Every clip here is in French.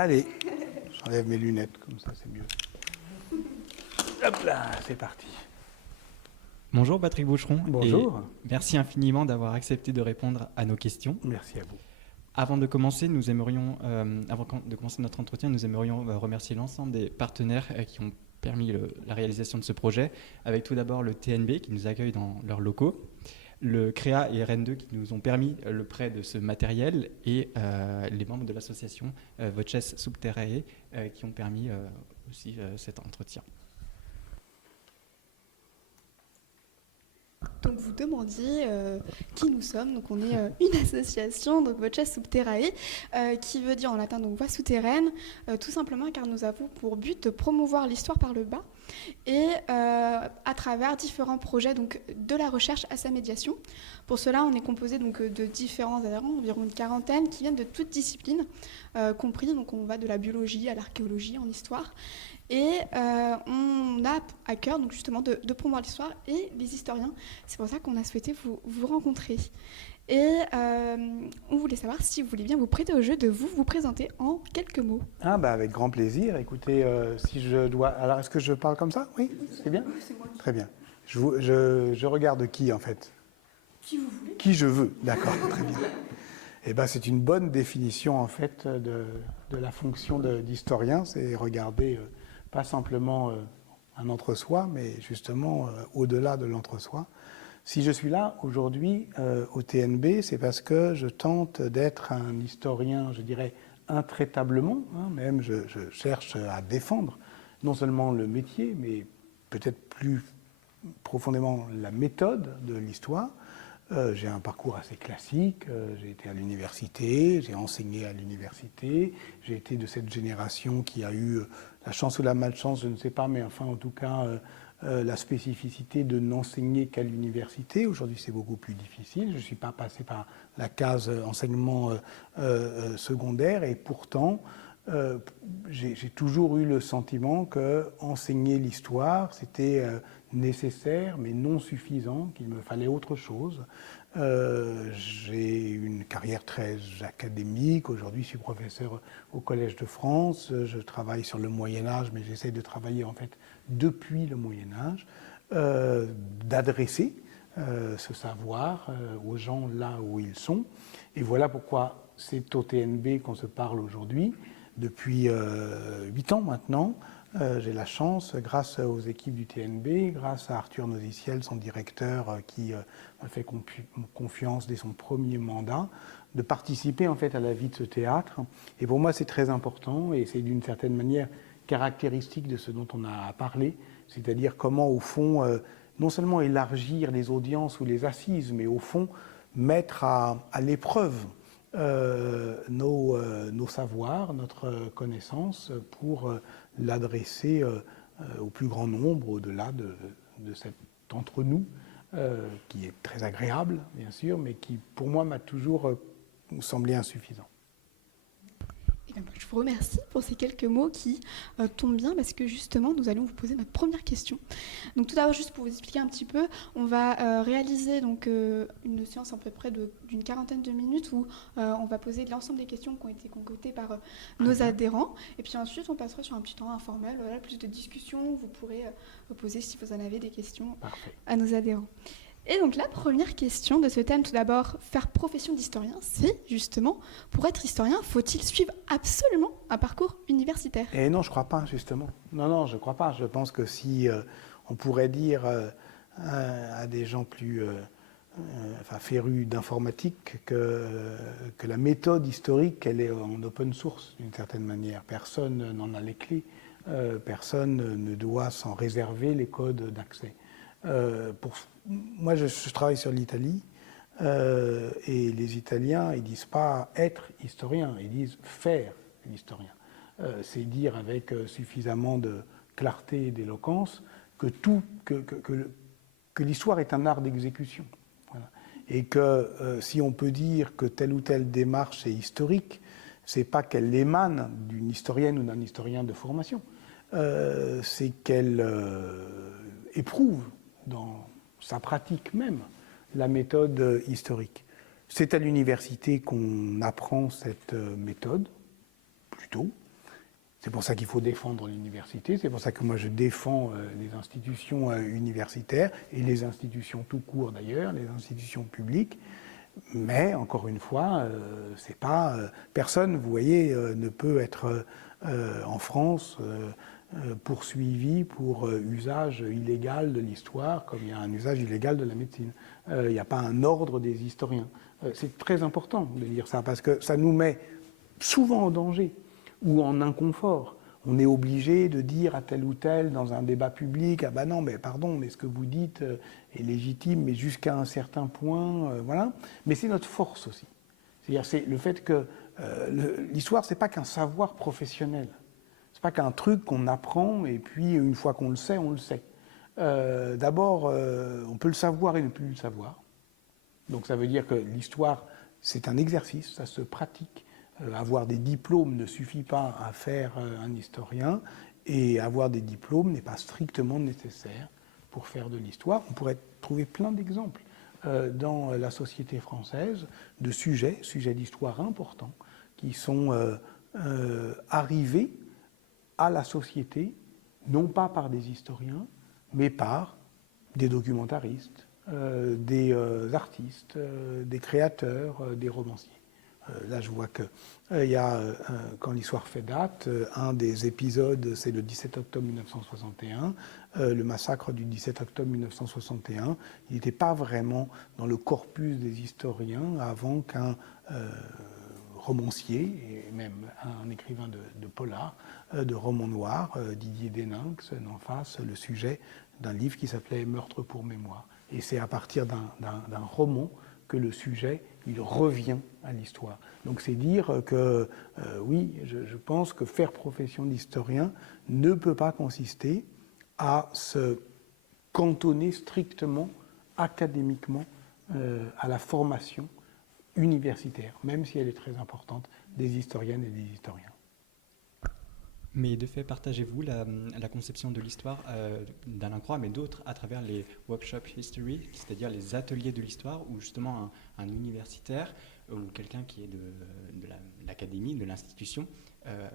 Allez, j'enlève mes lunettes, comme ça c'est mieux. Hop là, c'est parti. Bonjour Patrick Boucheron. Bonjour. Et merci infiniment d'avoir accepté de répondre à nos questions. Merci à vous. Avant de commencer, notre entretien, nous aimerions remercier l'ensemble des partenaires qui ont permis la réalisation de ce projet, avec tout d'abord le TNB qui nous accueille dans leurs locaux, le CREA et RN2 qui nous ont permis le prêt de ce matériel et les membres de l'association Voces Subterrae qui ont permis aussi cet entretien. Donc vous demandiez qui nous sommes. Donc on est une association, donc Voces Subterrae, qui veut dire en latin donc voie souterraine, tout simplement car nous avons pour but de promouvoir l'histoire par le bas et à travers différents projets donc de la recherche à sa médiation. Pour cela, on est composé donc de différents adhérents, environ une quarantaine, qui viennent de toutes disciplines, compris. Donc on va de la biologie à l'archéologie en histoire. Et on a à cœur donc justement de promouvoir l'histoire et les historiens. C'est pour ça qu'on a souhaité vous rencontrer. Et on voulait savoir si vous voulez bien vous prêter au jeu de vous présenter en quelques mots. Ah bah avec grand plaisir. Écoutez, si je dois... Alors est-ce que je parle comme ça? Oui, c'est bien? Oui, c'est moi. Très bien. Je regarde qui en fait? Qui vous voulez. Qui je veux, d'accord, très bien. Eh ben, c'est une bonne définition en fait de la fonction d'historien, c'est regarder pas simplement un entre-soi, mais justement au-delà de l'entre-soi. Si je suis là aujourd'hui au TNB, c'est parce que je tente d'être un historien, je dirais, intraitablement, hein, même je cherche à défendre non seulement le métier, mais peut-être plus profondément la méthode de l'histoire. J'ai un parcours assez classique, j'ai été à l'université, j'ai enseigné à l'université, j'ai été de cette génération qui a eu la chance ou la malchance, je ne sais pas, mais enfin en tout cas la spécificité de n'enseigner qu'à l'université. Aujourd'hui c'est beaucoup plus difficile, je ne suis pas passé par la case enseignement secondaire et pourtant j'ai toujours eu le sentiment que enseigner l'histoire, c'était nécessaire mais non suffisant, qu'il me fallait autre chose. J'ai une carrière très académique. Aujourd'hui, je suis professeur au Collège de France. Je travaille sur le Moyen-Âge, mais j'essaie de travailler en fait depuis le Moyen-Âge, d'adresser ce savoir aux gens là où ils sont. Et voilà pourquoi c'est au TNB qu'on se parle aujourd'hui. Depuis 8 ans maintenant, j'ai la chance, grâce aux équipes du TNB, grâce à Arthur Noziciel, son directeur, qui m'a fait confiance dès son premier mandat, de participer en fait à la vie de ce théâtre. Et pour moi, c'est très important et c'est d'une certaine manière caractéristique de ce dont on a parlé, c'est-à-dire comment, au fond, non seulement élargir les audiences ou les assises, mais au fond, mettre à l'épreuve nos savoirs, notre connaissance pour l'adresser au plus grand nombre au-delà de cet entre-nous qui est très agréable bien sûr mais qui pour moi m'a toujours semblé insuffisant. Je vous remercie pour ces quelques mots qui tombent bien parce que justement nous allons vous poser notre première question. Donc tout d'abord juste pour vous expliquer un petit peu, on va réaliser donc une séance à peu près d'une quarantaine de minutes où on va poser l'ensemble des questions qui ont été concoctées par nos adhérents et puis ensuite on passera sur un petit temps informel, voilà, plus de discussion, vous pourrez vous poser si vous en avez des questions à nos adhérents. Et donc la première question de ce thème, tout d'abord, faire profession d'historien, c'est justement, pour être historien, faut-il suivre absolument un parcours universitaire? Et non, je ne crois pas, justement. Non, je ne crois pas. Je pense que si on pourrait dire à des gens plus férus d'informatique que la méthode historique, elle est en open source, d'une certaine manière. Personne n'en a les clés. Personne ne doit s'en réserver les codes d'accès. Moi, je travaille sur l'Italie et les Italiens, ils disent pas être historien, ils disent faire l'historien. C'est dire avec suffisamment de clarté et d'éloquence que l'histoire est un art d'exécution. Voilà. Et que si on peut dire que telle ou telle démarche est historique, c'est pas qu'elle émane d'une historienne ou d'un historien de formation, c'est qu'elle éprouve dans sa pratique même la méthode historique. C'est à l'université qu'on apprend cette méthode, plutôt. C'est pour ça qu'il faut défendre l'université, c'est pour ça que moi je défends les institutions universitaires et les institutions tout court d'ailleurs, les institutions publiques. Mais encore une fois, c'est pas personne, vous voyez, ne peut être en France poursuivi pour usage illégal de l'histoire, comme il y a un usage illégal de la médecine. Il n'y a pas un ordre des historiens. C'est très important de dire ça parce que ça nous met souvent en danger ou en inconfort. On est obligé de dire à tel ou tel dans un débat public, ah ben non, mais pardon, mais ce que vous dites est légitime, mais jusqu'à un certain point, voilà. Mais c'est notre force aussi. C'est-à-dire, c'est le fait que l'histoire, c'est pas qu'un savoir professionnel. C'est pas qu'un truc qu'on apprend et puis une fois qu'on le sait, on le sait. D'abord, on peut le savoir et ne plus le savoir. Donc ça veut dire que l'histoire, c'est un exercice, ça se pratique. Avoir des diplômes ne suffit pas à faire un historien, et avoir des diplômes n'est pas strictement nécessaire pour faire de l'histoire. On pourrait trouver plein d'exemples dans la société française de sujets d'histoire importants, qui sont arrivés à la société, non pas par des historiens, mais par des documentaristes, des artistes, des créateurs, des romanciers. Là, je vois qu'il y a, quand l'histoire fait date, un des épisodes, c'est le 17 octobre 1961, le massacre du 17 octobre 1961. Il n'était pas vraiment dans le corpus des historiens avant qu'un romancier, et même un écrivain de polar, de romans noirs, Didier Deninx, n'en fasse le sujet d'un livre qui s'appelait « Meurtre pour mémoire ». Et c'est à partir d'un roman que le sujet, il revient à l'histoire. Donc c'est dire que, oui, je pense que faire profession d'historien ne peut pas consister à se cantonner strictement, académiquement, à la formation universitaire, même si elle est très importante, des historiennes et des historiens. Mais de fait, partagez-vous la conception de l'histoire d'Alain Croix, mais d'autres à travers les workshops history, c'est-à-dire les ateliers de l'histoire, où justement un universitaire ou quelqu'un qui est de l'académie, de l'institution,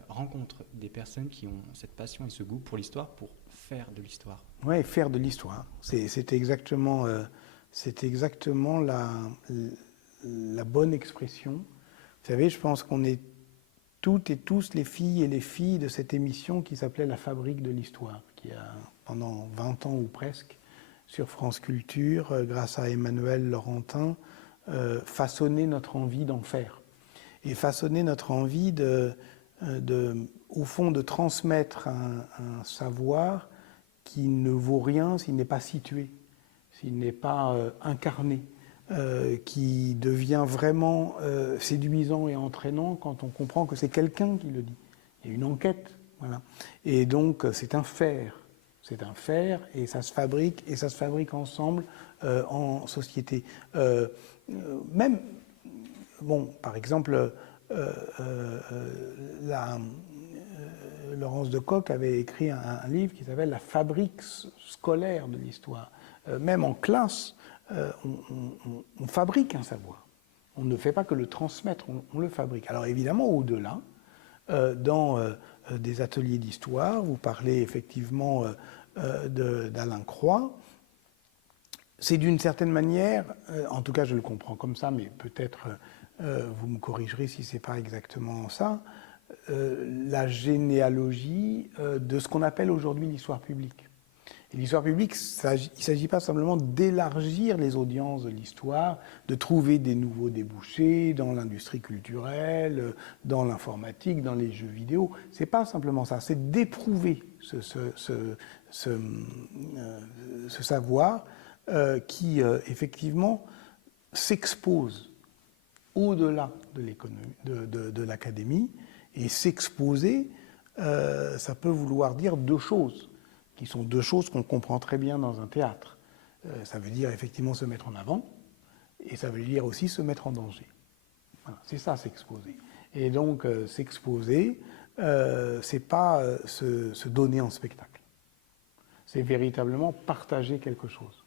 rencontre des personnes qui ont cette passion et ce goût pour l'histoire pour faire de l'histoire. Oui, faire de l'histoire. C'est exactement la bonne expression. Vous savez, je pense qu'on est toutes et tous les filles et les filles de cette émission qui s'appelait La Fabrique de l'Histoire, qui a, pendant 20 ans ou presque, sur France Culture, grâce à Emmanuel Laurentin, façonné notre envie d'en faire. Et façonné notre envie au fond, de transmettre un savoir qui ne vaut rien s'il n'est pas situé, s'il n'est pas incarné. Qui devient vraiment séduisant et entraînant quand on comprend que c'est quelqu'un qui le dit. Il y a une enquête, voilà. Et donc c'est un faire et ça se fabrique ensemble en société. Même, bon, par exemple, Laurence de Coq avait écrit un livre qui s'appelle La fabrique scolaire de l'histoire. Même en classe, on fabrique un savoir. On ne fait pas que le transmettre, on le fabrique. Alors évidemment, au-delà, dans des ateliers d'histoire, vous parlez effectivement d'Alain Croix. C'est d'une certaine manière, en tout cas je le comprends comme ça, mais peut-être vous me corrigerez si ce n'est pas exactement ça, la généalogie de ce qu'on appelle aujourd'hui l'histoire publique. Et l'histoire publique, il ne s'agit pas simplement d'élargir les audiences de l'histoire, de trouver des nouveaux débouchés dans l'industrie culturelle, dans l'informatique, dans les jeux vidéo. Ce n'est pas simplement ça, c'est d'éprouver ce savoir qui, effectivement, s'expose au-delà de l'académie. Et s'exposer, ça peut vouloir dire deux choses, qui sont deux choses qu'on comprend très bien dans un théâtre. Ça veut dire effectivement se mettre en avant, et ça veut dire aussi se mettre en danger. Voilà, c'est ça, s'exposer. Et donc, s'exposer, c'est pas se donner en spectacle. C'est véritablement partager quelque chose.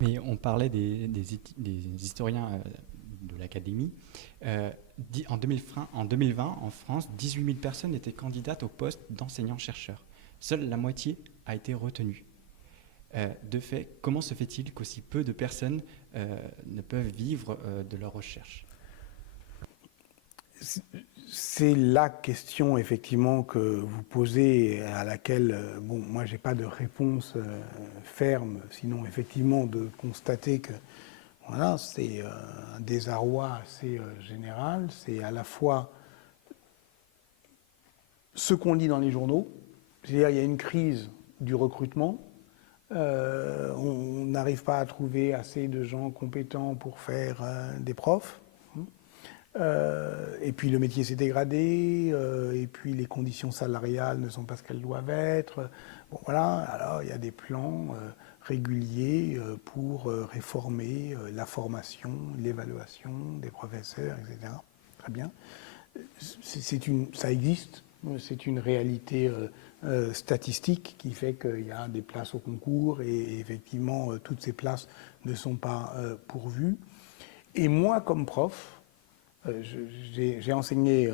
Mais on parlait des historiens de l'académie. En 2020, en France, 18 000 personnes étaient candidates au poste d'enseignant-chercheur. Seule la moitié a été retenue. De fait, comment se fait-il qu'aussi peu de personnes ne peuvent vivre de leur recherche ? C'est la question effectivement que vous posez, à laquelle, bon, moi j'ai pas de réponse ferme, sinon effectivement de constater que voilà, c'est un désarroi assez général. C'est à la fois ce qu'on lit dans les journaux, c'est-à-dire il y a une crise du recrutement. On n'arrive pas à trouver assez de gens compétents pour faire des profs. Et puis le métier s'est dégradé, et puis les conditions salariales ne sont pas ce qu'elles doivent être. Bon, voilà, alors il y a des plans réguliers pour réformer la formation, l'évaluation des professeurs, etc. Très bien. Ça existe, c'est une réalité statistique qui fait qu'il y a des places au concours et effectivement toutes ces places ne sont pas pourvues. Et moi, comme prof, j'ai enseigné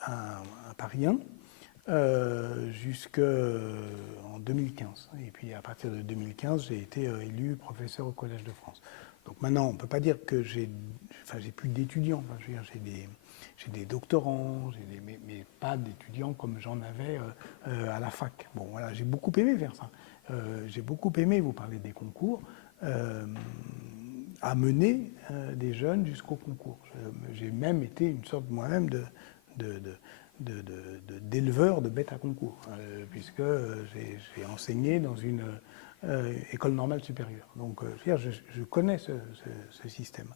à Paris 1 jusqu'en 2015. Et puis à partir de 2015, j'ai été élu professeur au Collège de France. Donc maintenant, on ne peut pas dire que j'ai plus d'étudiants. Enfin, je veux dire, j'ai des doctorants, mais pas d'étudiants comme j'en avais à la fac. Bon, voilà, j'ai beaucoup aimé faire ça. J'ai beaucoup aimé, vous parlez des concours, amener des jeunes jusqu'au concours. J'ai même été une sorte moi-même d'éleveur de bêtes à concours, puisque j'ai enseigné dans une école normale supérieure. Donc, je connais ce système.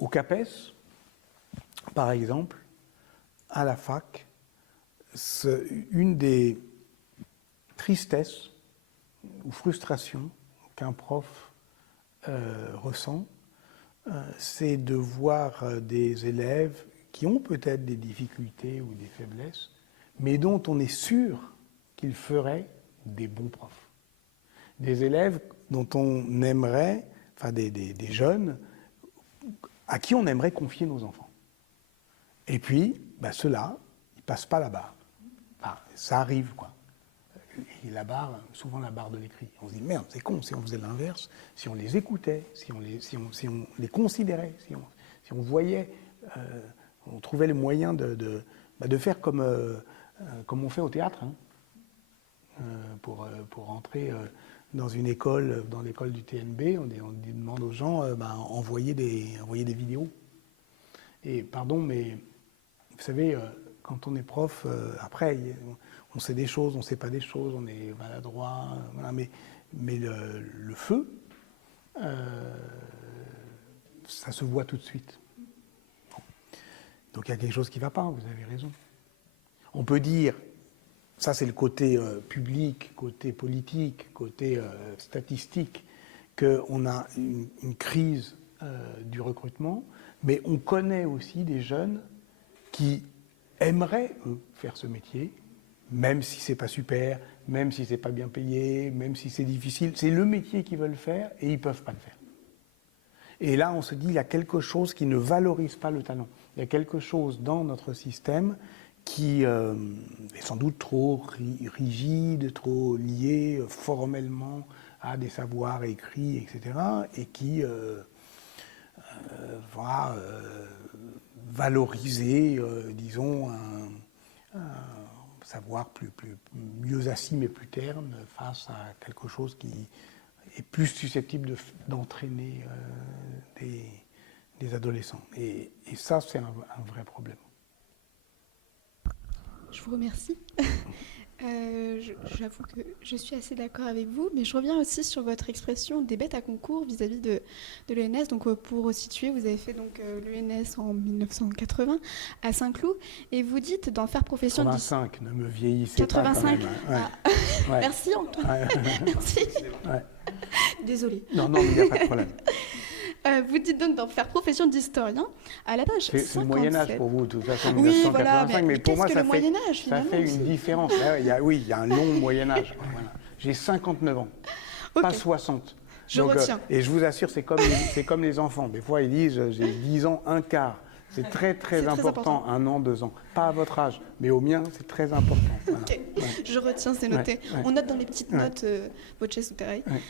Au CAPES, par exemple, à la fac, une des tristesses ou frustrations qu'un prof ressent, c'est de voir des élèves qui ont peut-être des difficultés ou des faiblesses, mais dont on est sûr qu'ils feraient des bons profs. Des élèves dont on aimerait, enfin des jeunes, à qui on aimerait confier nos enfants. Et puis, ceux-là, ils ne passent pas la barre. Enfin, ça arrive, quoi. Et la barre, souvent la barre de l'écrit. On se dit, merde, c'est con, si on faisait l'inverse, si on les écoutait, si on les considérait, si on voyait, on trouvait les moyens de faire comme on fait au théâtre, hein, pour entrer dans une école, dans l'école du TNB, on demande aux gens envoyer des vidéos. Et pardon, mais vous savez, quand on est prof, après, on sait des choses, on ne sait pas des choses, on est maladroit, voilà, mais le feu, ça se voit tout de suite. Bon. Donc il y a quelque chose qui ne va pas, vous avez raison. On peut dire, ça c'est le côté public, côté politique, côté statistique, qu'on a une crise du recrutement, mais on connaît aussi des jeunes qui aimeraient, eux, faire ce métier, même si c'est pas super, même si c'est pas bien payé, même si c'est difficile. C'est le métier qu'ils veulent faire et ils peuvent pas le faire. Et là, on se dit, il y a quelque chose qui ne valorise pas le talent. Il y a quelque chose dans notre système qui est sans doute trop rigide, trop lié formellement à des savoirs écrits, etc., et qui va valoriser, disons, un savoir mieux assis mais plus terne face à quelque chose qui est plus susceptible d'entraîner des adolescents. Et ça, c'est un vrai problème. Je vous remercie. J'avoue que je suis assez d'accord avec vous, mais je reviens aussi sur votre expression des bêtes à concours vis-à-vis de l'ENS. Donc, pour situer, vous avez fait l'ENS en 1980 à Saint-Cloud, et vous dites d'en faire profession. 85, ne me vieillissez 85. pas. 85. Ah. Ouais. Merci Antoine. Ouais. Merci. Ouais. Désolée. Non, mais il n'y a pas de problème. Vous dites donc d'en faire profession d'historien à la page 57. C'est le Moyen-Âge pour vous, de toute façon, Oui, 1985, voilà, mais pour moi, qu'est-ce que le Moyen-Âge, ça fait une différence. Il y a un long Moyen-Âge. Voilà. J'ai 59 ans, Okay. pas 60. Je Donc, retiens. et je vous assure, c'est comme les enfants. Des fois, ils disent j'ai 10 ans, un quart. C'est très, très C'est très important, 1 an, 2 ans. Pas à votre âge, mais au mien, c'est très important. Voilà. Ok, Ouais. je retiens, c'est noté. Ouais. On note dans les petites Ouais. notes Voce Souterrae. Ouais.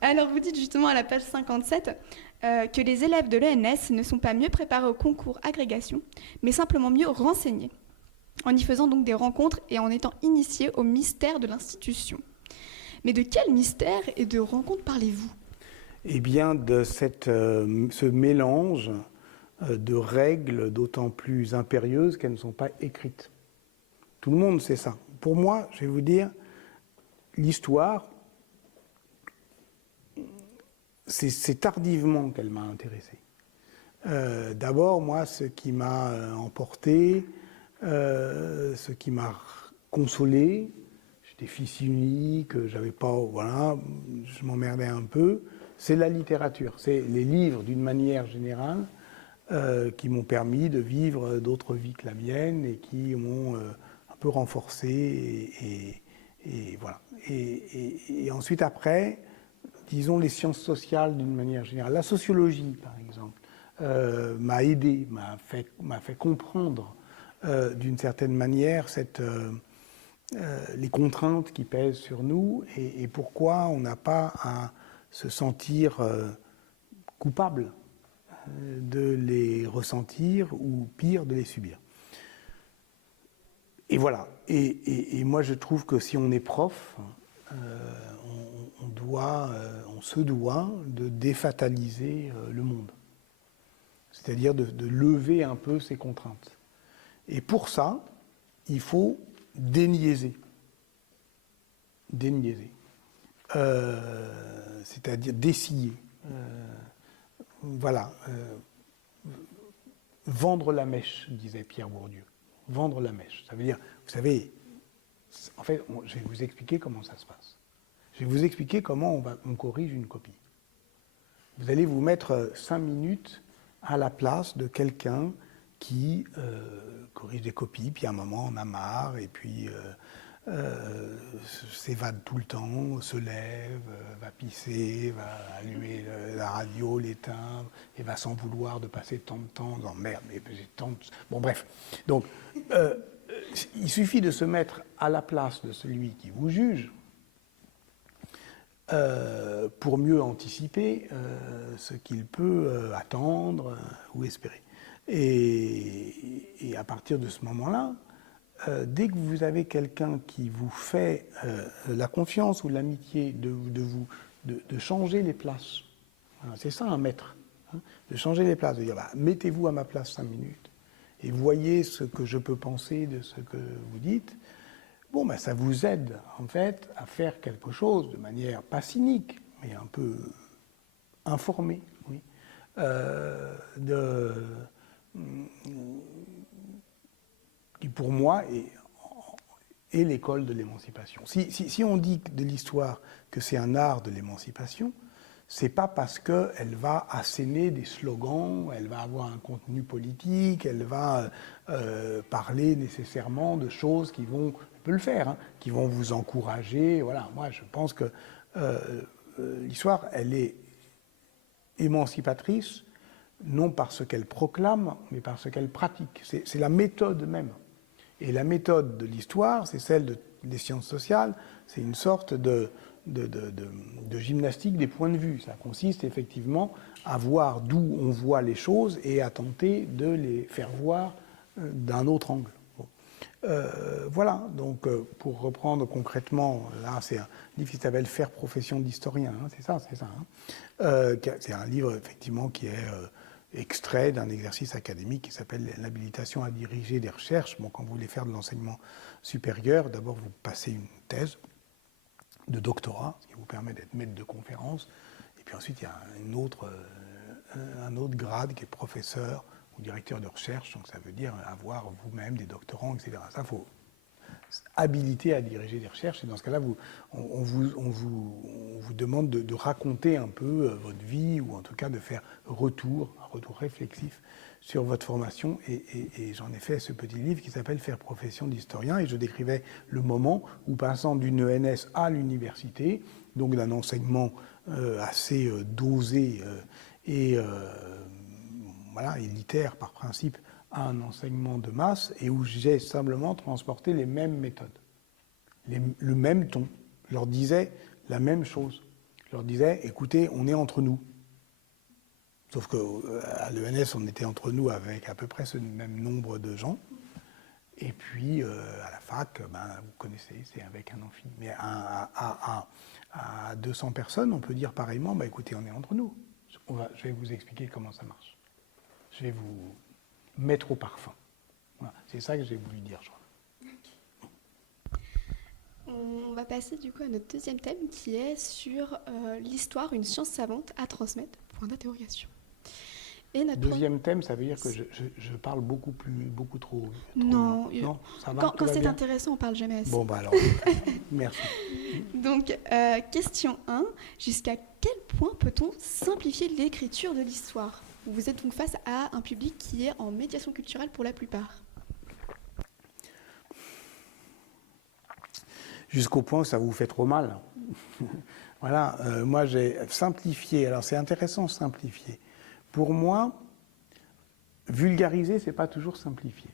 Alors, vous dites justement à la page 57 que les élèves de l'ENS ne sont pas mieux préparés au concours agrégation, mais simplement mieux renseignés, en y faisant donc des rencontres et en étant initiés au mystère de l'institution. Mais de quel mystère et de rencontres parlez-vous ? Eh bien, de ce mélange de règles d'autant plus impérieuses qu'elles ne sont pas écrites. Tout le monde sait ça. Pour moi, je vais vous dire, l'histoire, c'est tardivement qu'elle m'a intéressé. D'abord, moi, ce qui m'a emporté, ce qui m'a consolé, j'étais fils unique, j'avais pas, voilà, je m'emmerdais un peu, c'est la littérature, c'est les livres d'une manière générale qui m'ont permis de vivre d'autres vies que la mienne et qui m'ont un peu renforcé et voilà. Et ensuite après, disons les sciences sociales d'une manière générale, la sociologie par exemple, m'a aidé, m'a fait comprendre d'une certaine manière les contraintes qui pèsent sur nous et pourquoi on n'a pas à se sentir coupable de les ressentir ou pire de les subir. Et voilà. Et moi je trouve que si on est prof, on se doit de défataliser le monde. C'est-à-dire de lever un peu ces contraintes. Et pour ça, il faut déniaiser. Déniaiser. C'est-à-dire dessiller. Voilà. Vendre la mèche, disait Pierre Bourdieu. Vendre la mèche. Ça veut dire, vous savez, en fait, je vais vous expliquer comment ça se passe. Je vais vous expliquer comment on corrige une copie. Vous allez vous mettre 5 minutes à la place de quelqu'un qui corrige des copies, puis à un moment on en a marre, et puis s'évade tout le temps, se lève, va pisser, va allumer la radio, l'éteindre, et va s'en vouloir de passer tant de temps dans merde, mais j'ai tant de... Bon bref, donc il suffit de se mettre à la place de celui qui vous juge pour mieux anticiper ce qu'il peut attendre ou espérer. Et à partir de ce moment-là, dès que vous avez quelqu'un qui vous fait la confiance ou l'amitié de changer les places, voilà, c'est ça un maître, hein, de changer les places, de dire mettez-vous à ma place 5 minutes et voyez ce que je peux penser de ce que vous dites. Bon, ça vous aide en fait à faire quelque chose de manière pas cynique, mais un peu informée, oui, qui pour moi est l'école de l'émancipation. Si on dit de l'histoire que c'est un art de l'émancipation, c'est pas parce qu'elle va asséner des slogans, elle va avoir un contenu politique, elle va parler nécessairement de choses qui vont, on peut le faire, hein, qui vont vous encourager. Voilà, moi je pense que l'histoire, elle est émancipatrice, non parce qu'elle proclame, mais parce qu'elle pratique. C'est la méthode même. Et la méthode de l'histoire, c'est celle des sciences sociales, c'est une sorte de gymnastique des points de vue. Ça consiste effectivement à voir d'où on voit les choses et à tenter de les faire voir d'un autre angle. Bon. Voilà, donc pour reprendre concrètement, là c'est un livre qui s'appelle « Faire profession d'historien », hein, c'est ça. Hein. C'est un livre effectivement qui est extrait d'un exercice académique qui s'appelle « L'habilitation à diriger des recherches ». Bon, quand vous voulez faire de l'enseignement supérieur, d'abord vous passez une thèse de doctorat, ce qui vous permet d'être maître de conférence. Et puis ensuite, il y a un autre grade qui est professeur ou directeur de recherche. Donc ça veut dire avoir vous-même des doctorants, etc. Ça, il faut habiliter à diriger des recherches. Et dans ce cas-là, on vous demande de raconter un peu votre vie, ou en tout cas de faire un retour réflexif sur votre formation. Et j'en ai fait ce petit livre qui s'appelle « Faire profession d'historien ». Et je décrivais le moment où, passant d'une ENS à l'université, donc d'un enseignement assez dosé et voilà, élitaire par principe, à un enseignement de masse et où j'ai simplement transporté les mêmes méthodes, le même ton. Je leur disais la même chose. Je leur disais, écoutez, on est entre nous. Sauf qu'à l'ENS, on était entre nous avec à peu près ce même nombre de gens. Et puis, à la fac, vous connaissez, c'est avec un amphi. Mais à 200 personnes, on peut dire pareillement, écoutez, on est entre nous. Je vais vous expliquer comment ça marche. Je vais vous mettre au parfum. Voilà, c'est ça que j'ai voulu dire, je crois. On va passer du coup à notre deuxième thème qui est sur l'histoire, une science savante à transmettre, point d'interrogation. Et notre deuxième thème, ça veut dire que je parle beaucoup trop non, non, ça va, quand c'est intéressant, on parle jamais assez. Bon, alors, merci. Donc, question 1, jusqu'à quel point peut-on simplifier l'écriture de l'histoire? Vous êtes donc face à un public qui est en médiation culturelle pour la plupart. Jusqu'au point où ça vous fait trop mal. Voilà, moi j'ai simplifié. Alors c'est intéressant, simplifier. Pour moi, vulgariser, c'est pas toujours simplifier.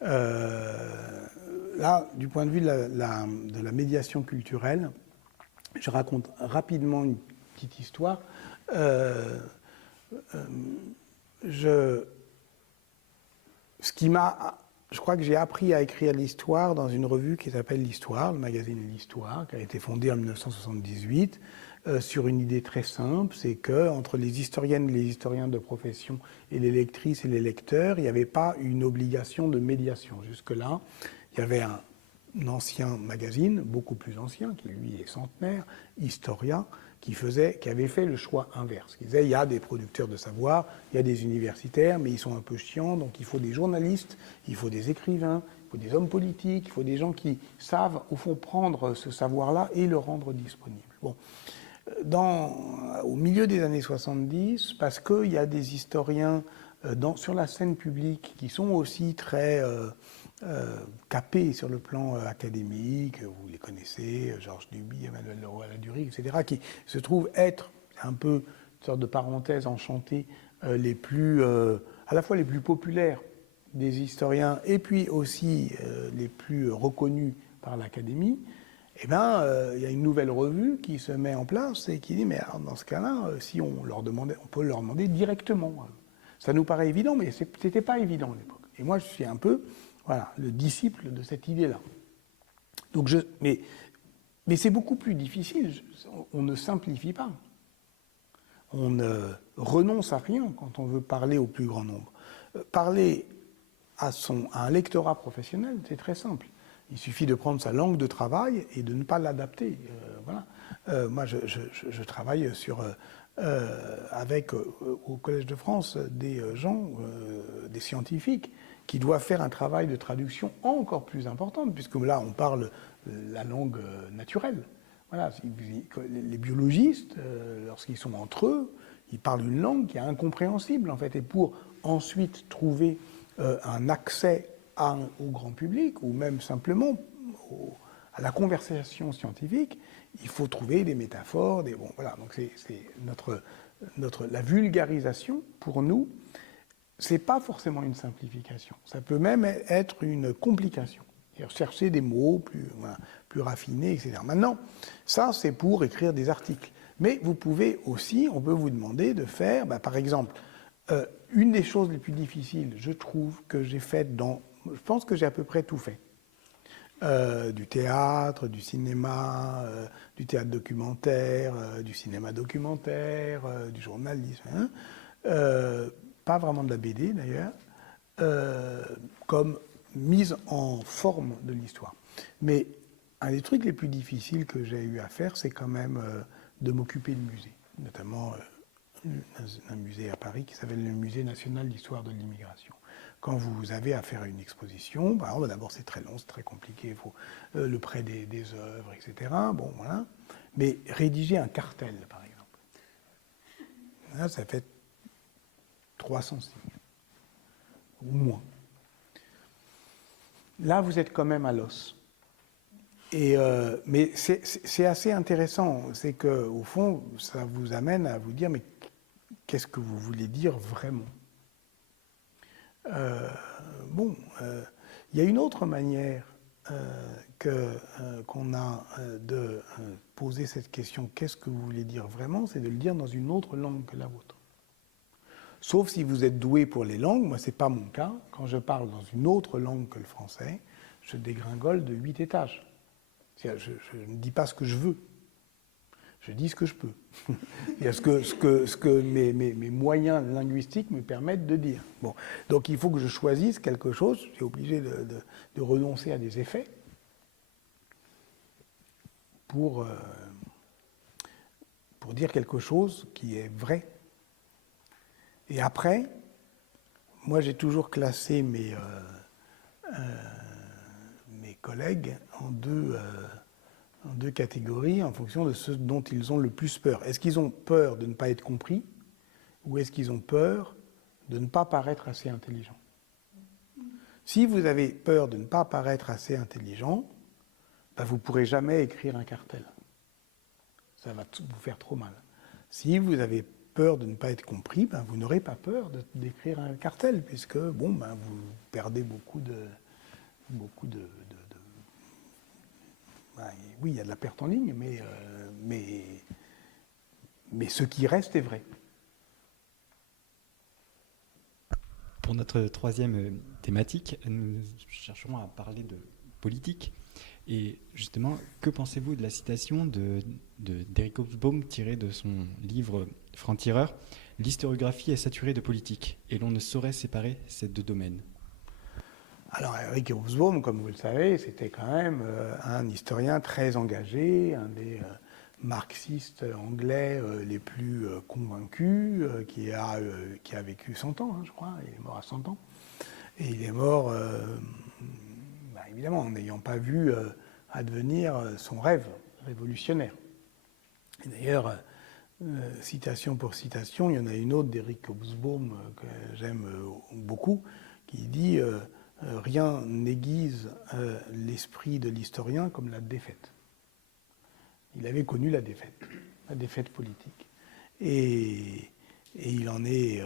Là, du point de vue de la médiation culturelle, je raconte rapidement une petite histoire. Je crois que j'ai appris à écrire l'histoire dans une revue qui s'appelle L'Histoire, le magazine L'Histoire, qui a été fondé en 1978, sur une idée très simple, c'est que entre les historiennes et les historiens de profession et les lectrices et les lecteurs, il n'y avait pas une obligation de médiation. Jusque-là, il y avait un ancien magazine, beaucoup plus ancien, qui lui est centenaire, Historia, qui avait fait le choix inverse. Il disait, il y a des producteurs de savoir, il y a des universitaires, mais ils sont un peu chiants, donc il faut des journalistes, il faut des écrivains, il faut des hommes politiques, il faut des gens qui savent, au fond, prendre ce savoir-là et le rendre disponible. Bon. Au milieu des années 70, parce qu'il y a des historiens sur la scène publique qui sont aussi très capés sur le plan académique, vous les connaissez, Georges Duby, Emmanuel Leroy-Ladurie, etc., qui se trouvent être un peu une sorte de parenthèse enchantée, à la fois les plus populaires des historiens et puis aussi les plus reconnus par l'Académie. Il y a une nouvelle revue qui se met en place et qui dit, mais alors, dans ce cas-là, si on peut leur demander directement. Ça nous paraît évident, mais ce n'était pas évident à l'époque. Et moi, je suis un peu le disciple de cette idée-là. Donc mais c'est beaucoup plus difficile. On ne simplifie pas. On ne renonce à rien quand on veut parler au plus grand nombre. Parler à un lectorat professionnel, c'est très simple. Il suffit de prendre sa langue de travail et de ne pas l'adapter. Moi, je travaille avec, au Collège de France, des gens, des scientifiques, qui doivent faire un travail de traduction encore plus important, puisque là, on parle la langue naturelle. Voilà, les biologistes, lorsqu'ils sont entre eux, ils parlent une langue qui est incompréhensible, en fait, et pour ensuite trouver un accès au grand public, ou même simplement à la conversation scientifique, il faut trouver des métaphores, donc c'est la vulgarisation, pour nous, c'est pas forcément une simplification. Ça peut même être une complication. Chercher des mots plus raffinés, etc. Maintenant, ça, c'est pour écrire des articles. Mais vous pouvez aussi, on peut vous demander de faire, par exemple, une des choses les plus difficiles, je trouve, que j'ai faites je pense que j'ai à peu près tout fait. Du théâtre, du cinéma, du théâtre documentaire, du cinéma documentaire, du journalisme, pas vraiment de la BD d'ailleurs, comme mise en forme de l'histoire. Mais un des trucs les plus difficiles que j'ai eu à faire, c'est quand même de m'occuper de musées, notamment un musée à Paris qui s'appelle le Musée national d'histoire de l'immigration. Quand vous avez à faire une exposition, d'abord c'est très long, c'est très compliqué, il faut le prêt des œuvres, etc. Bon, voilà. Mais rédiger un cartel, par exemple, là, ça fait 300 signes, ou moins. Là, vous êtes quand même à l'os. Mais c'est assez intéressant. C'est qu'au fond, ça vous amène à vous dire, mais qu'est-ce que vous voulez dire vraiment? Il y a une autre manière qu'on a de poser cette question, qu'est-ce que vous voulez dire vraiment? C'est de le dire dans une autre langue que la vôtre. Sauf si vous êtes doué pour les langues, moi c'est pas mon cas. Quand je parle dans une autre langue que le français, je dégringole de 8 étages. Je ne dis pas ce que je veux, je dis ce que je peux. Il y a ce que mes moyens linguistiques me permettent de dire. Bon. Donc il faut que je choisisse quelque chose, je suis obligé de renoncer à des effets pour dire quelque chose qui est vrai. Et après, moi j'ai toujours classé mes collègues en deux catégories en fonction de ce dont ils ont le plus peur. Est-ce qu'ils ont peur de ne pas être compris ou est-ce qu'ils ont peur de ne pas paraître assez intelligent? Si vous avez peur de ne pas paraître assez intelligent, ben vous ne pourrez jamais écrire un cartel. Ça va vous faire trop mal. Si vous avez peur de ne pas être compris, ben vous n'aurez pas peur d'écrire un cartel, puisque bon, ben vous perdez beaucoup de oui, il y a de la perte en ligne, mais ce qui reste est vrai. Pour notre troisième thématique, nous chercherons à parler de politique. Et justement, que pensez-vous de la citation d'Eric Hobsbawm tirée de son livre Franc-tireur? L'historiographie est saturée de politique et l'on ne saurait séparer ces deux domaines. Alors, Eric Hobsbawm, comme vous le savez, c'était quand même un historien très engagé, un des marxistes anglais les plus convaincus, qui a vécu 100 ans, hein, je crois. Il est mort à 100 ans. Et il est mort, évidemment, en n'ayant pas vu advenir son rêve révolutionnaire. Et d'ailleurs, citation pour citation, il y en a une autre d'Eric Hobsbawm que j'aime beaucoup, qui dit rien n'aiguise l'esprit de l'historien comme la défaite. Il avait connu la défaite politique. Et il en est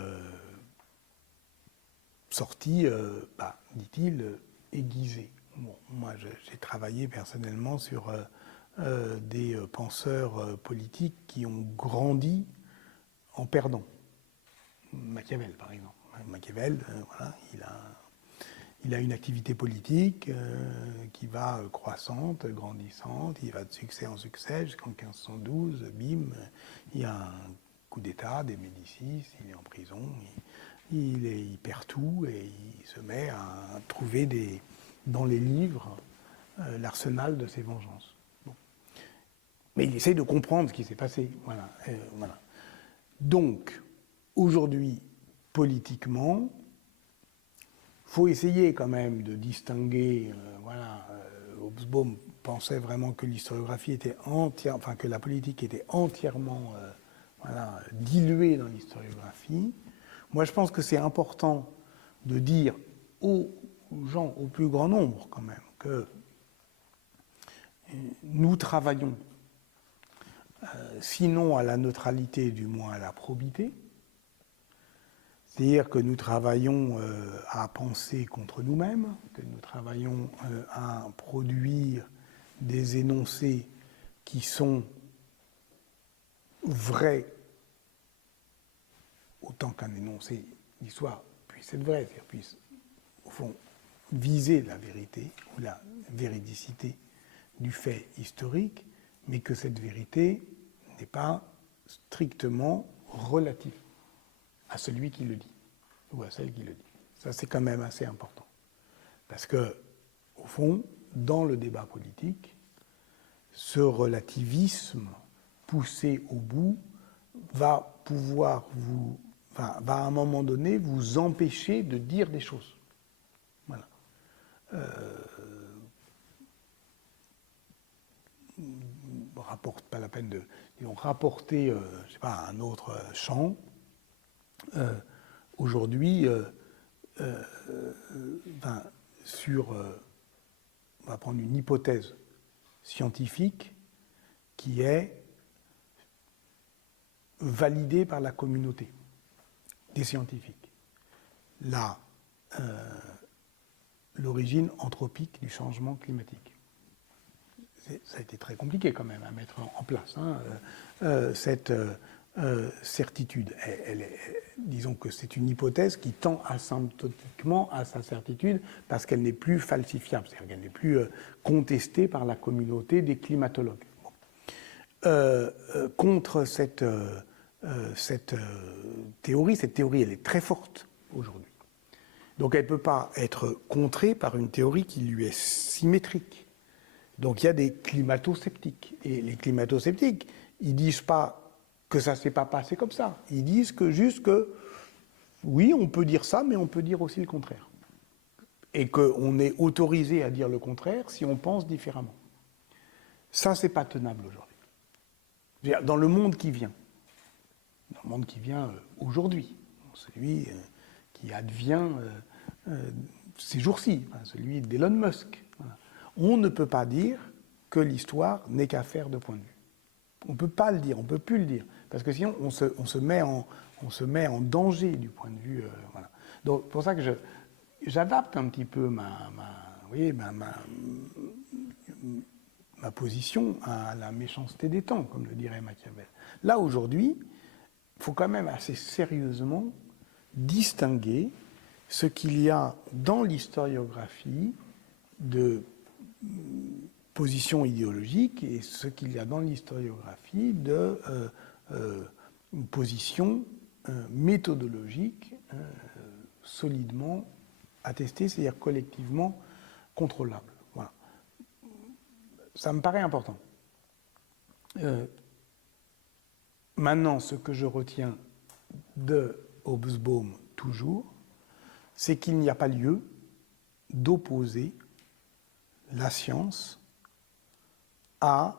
sorti, dit-il, aiguisé. Bon, moi, j'ai travaillé personnellement sur des penseurs politiques qui ont grandi en perdant. Machiavel, par exemple. Machiavel, voilà, il a une activité politique qui va croissante, grandissante, il va de succès en succès jusqu'en 1512, bim, il y a un coup d'État des Médicis, il est en prison, il perd tout et il se met à trouver dans les livres l'arsenal de ses vengeances. Bon. Mais il essaie de comprendre ce qui s'est passé. Voilà. Donc, aujourd'hui, politiquement, il faut essayer quand même de distinguer. Hobsbawm pensait vraiment que l'historiographie était que la politique était entièrement diluée dans l'historiographie. Moi, je pense que c'est important de dire aux gens, au plus grand nombre quand même, que nous travaillons, sinon à la neutralité, du moins à la probité. C'est-à-dire que nous travaillons à penser contre nous-mêmes, que nous travaillons à produire des énoncés qui sont vrais autant qu'un énoncé d'histoire puisse être vrai, c'est-à-dire puisse, au fond, viser la vérité ou la véridicité du fait historique, mais que cette vérité n'est pas strictement relative à celui qui le dit, ou à celle qui le dit. Ça, c'est quand même assez important. Parce que, au fond, dans le débat politique, ce relativisme poussé au bout va à un moment donné vous empêcher de dire des choses. Voilà. Pas la peine de rapporter, je sais pas, à un autre champ. Aujourd'hui, on va prendre une hypothèse scientifique qui est validé par la communauté des scientifiques. L'origine anthropique du changement climatique. Ça a été très compliqué quand même à mettre en place, cette certitude. Disons que c'est une hypothèse qui tend asymptotiquement à sa certitude parce qu'elle n'est plus falsifiable, c'est-à-dire qu'elle n'est plus contestée par la communauté des climatologues. Bon. Contre cette théorie, elle est très forte aujourd'hui. Donc elle ne peut pas être contrée par une théorie qui lui est symétrique. Donc il y a des climato-sceptiques. Et les climato-sceptiques, ils ne disent pas que ça ne s'est pas passé comme ça. Ils disent juste que, oui, on peut dire ça, mais on peut dire aussi le contraire. Et qu'on est autorisé à dire le contraire si on pense différemment. Ça, ce n'est pas tenable aujourd'hui. Dans le monde qui vient. Dans le monde qui vient aujourd'hui. Celui qui advient ces jours-ci, celui d'Elon Musk. Voilà. On ne peut pas dire que l'histoire n'est qu'affaire de point de vue. On ne peut pas le dire, on ne peut plus le dire, parce que sinon on se met en danger du point de vue. Voilà. Donc pour ça que j'adapte un petit peu ma position à la méchanceté des temps, comme le dirait Machiavel. Là aujourd'hui, il faut quand même assez sérieusement distinguer ce qu'il y a dans l'historiographie de position idéologique et ce qu'il y a dans l'historiographie de position méthodologique solidement attestée, c'est-à-dire collectivement contrôlable. Voilà. Ça me paraît important. Maintenant, ce que je retiens de Hobsbawm toujours, c'est qu'il n'y a pas lieu d'opposer la science à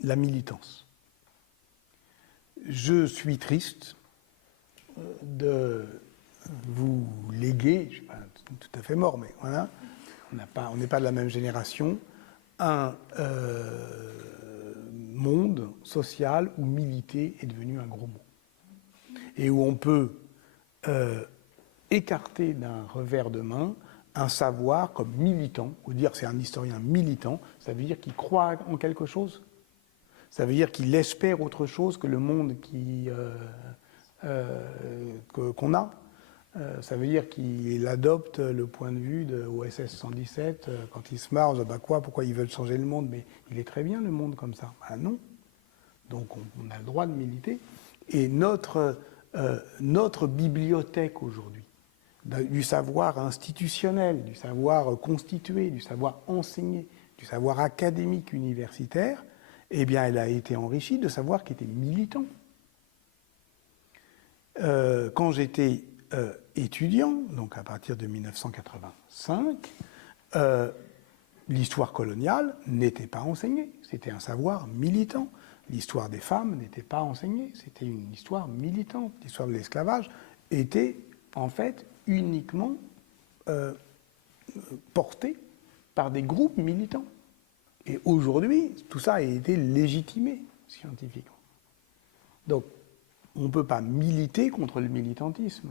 la militance. Je suis triste de vous léguer, je ne suis pas tout à fait mort, mais voilà, on n'est pas de la même génération, un monde social où militer est devenu un gros mot. Et où on peut écarter d'un revers de main un savoir comme militant, ou dire c'est un historien militant, ça veut dire qu'il croit en quelque chose, ça veut dire qu'il espère autre chose que le monde qu'on a, ça veut dire qu'il adopte le point de vue de OSS 117 quand il se marre, pourquoi ils veulent changer le monde, mais il est très bien le monde comme ça. Ben non. Donc on a le droit de militer. Et notre bibliothèque aujourd'hui, du savoir institutionnel, du savoir constitué, du savoir enseigné, du savoir académique universitaire, eh bien, elle a été enrichie de savoirs qui étaient militants. Quand j'étais étudiant, donc à partir de 1985, l'histoire coloniale n'était pas enseignée, c'était un savoir militant. L'histoire des femmes n'était pas enseignée, c'était une histoire militante. L'histoire de l'esclavage était en fait uniquement portée par des groupes militants. Et aujourd'hui, tout ça a été légitimé scientifiquement. Donc, on ne peut pas militer contre le militantisme.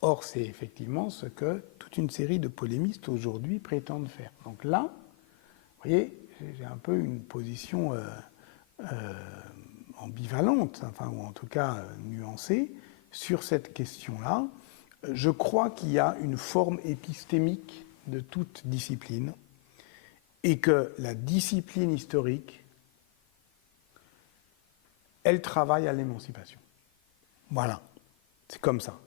Or, c'est effectivement ce que toute une série de polémistes aujourd'hui prétendent faire. Donc là, vous voyez, j'ai un peu une position ambivalente, enfin, ou en tout cas nuancée, sur cette question-là. Je crois qu'il y a une forme épistémique de toute discipline et que la discipline historique, elle travaille à l'émancipation. Voilà, c'est comme ça.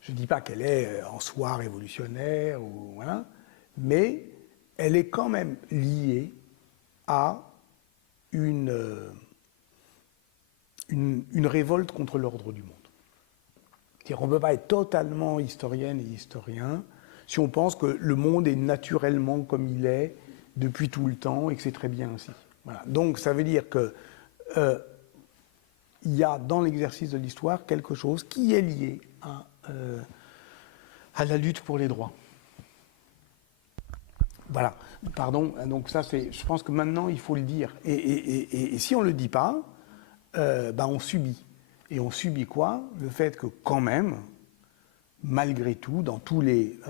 Je ne dis pas qu'elle est en soi révolutionnaire, ou, voilà, mais elle est quand même liée à une révolte contre l'ordre du monde. C'est-à-dire qu'on ne peut pas être totalement historienne et historien si on pense que le monde est naturellement comme il est depuis tout le temps et que c'est très bien ainsi. Voilà. Donc ça veut dire que il y a dans l'exercice de l'histoire quelque chose qui est lié à la lutte pour les droits. Voilà, pardon. Donc ça, je pense que maintenant, il faut le dire. Et si on ne le dit pas, on subit. Et on subit quoi? Le fait que quand même, malgré tout, dans tous les...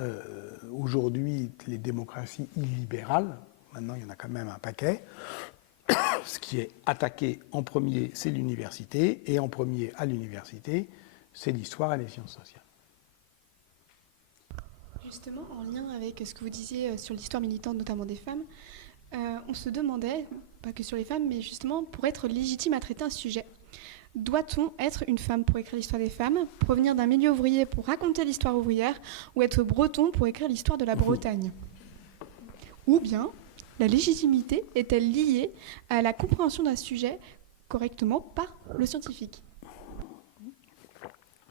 aujourd'hui, les démocraties illibérales, maintenant il y en a quand même un paquet, ce qui est attaqué en premier, c'est l'université, et en premier à l'université, c'est l'histoire et les sciences sociales. Justement, en lien avec ce que vous disiez sur l'histoire militante, notamment des femmes, on se demandait, pas que sur les femmes, mais justement, pour être légitime à traiter un sujet, doit-on être une femme pour écrire l'histoire des femmes, provenir d'un milieu ouvrier pour raconter l'histoire ouvrière, ou être breton pour écrire l'histoire de la Bretagne? Ou bien, la légitimité est-elle liée à la compréhension d'un sujet correctement par le scientifique?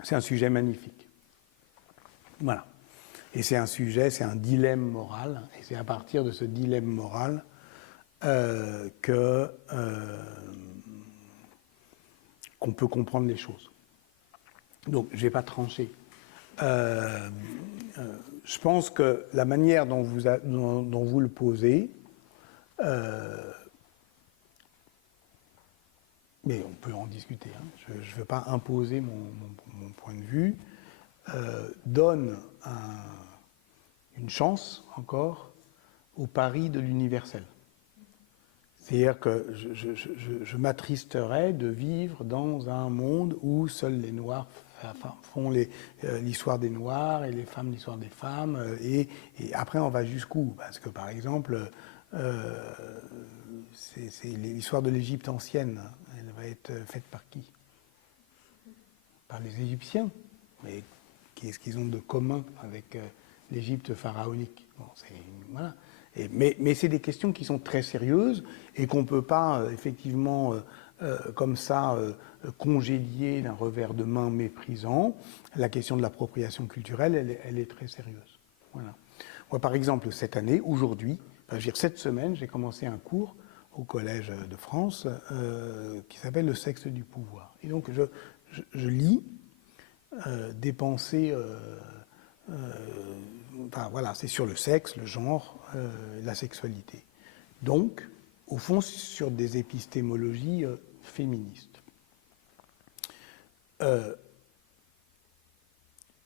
C'est un sujet magnifique. Voilà. Et c'est un sujet, c'est un dilemme moral, et c'est à partir de ce dilemme moral qu'on peut comprendre les choses. Donc, je ne vais pas trancher. Je pense que la manière dont vous le posez, mais on peut en discuter, hein. Je ne veux pas imposer mon point de vue, donne une chance encore au pari de l'universel. C'est-à-dire que je m'attristerais de vivre dans un monde où seuls les Noirs font l'histoire des Noirs et les femmes l'histoire des femmes. Et après, on va jusqu'où? Parce que, par exemple, c'est l'histoire de l'Égypte ancienne. Elle va être faite par qui? Par les Égyptiens. Mais qu'est-ce qu'ils ont de commun avec l'Égypte pharaonique? Bon, voilà. Mais c'est des questions qui sont très sérieuses et qu'on ne peut pas effectivement comme ça congédier d'un revers de main méprisant. La question de l'appropriation culturelle, elle est très sérieuse. Voilà. Moi, par exemple, cette année, aujourd'hui, cette semaine, j'ai commencé un cours au Collège de France qui s'appelle « Le sexe du pouvoir ». Et donc, je lis des pensées... enfin voilà, c'est sur le sexe, le genre, la sexualité. Donc, au fond, sur des épistémologies féministes.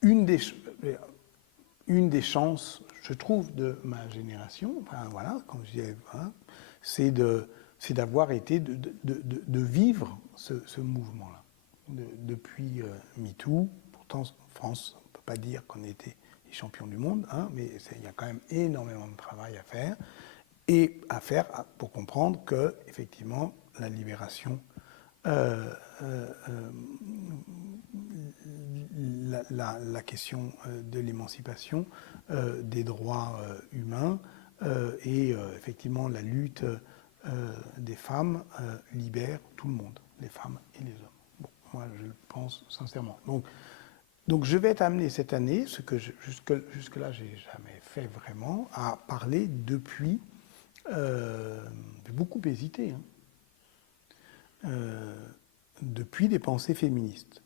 Une des chances, je trouve, de ma génération, enfin voilà, comme je disais, hein, c'est d'avoir été, de vivre ce mouvement-là. Depuis MeToo, pourtant en France, on ne peut pas dire qu'on était les champions du monde, hein, mais il y a quand même énormément de travail à faire, et à faire pour comprendre que, effectivement, la libération, la question de l'émancipation des droits humains et effectivement la lutte des femmes libère tout le monde, les femmes et les hommes. Bon, moi, je le pense sincèrement. Donc je vais être amené cette année, ce que jusque-là j'ai jamais fait vraiment, à parler depuis. J'ai beaucoup hésité. Hein, depuis des pensées féministes.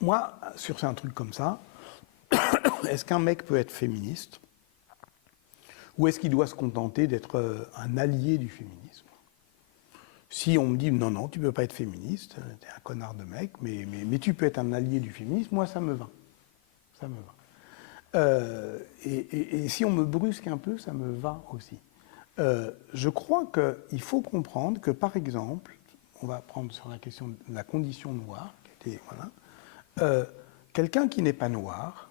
Moi, sur un truc comme ça, est-ce qu'un mec peut être féministe? Ou est-ce qu'il doit se contenter d'être un allié du féminisme? Si on me dit non, tu ne peux pas être féministe, t'es un connard de mec, mais tu peux être un allié du féminisme, moi ça me va. Ça me va. Et si on me brusque un peu, ça me va aussi. Je crois qu'il faut comprendre que, par exemple, on va prendre sur la question de la condition noire, qui était, voilà, quelqu'un qui n'est pas noir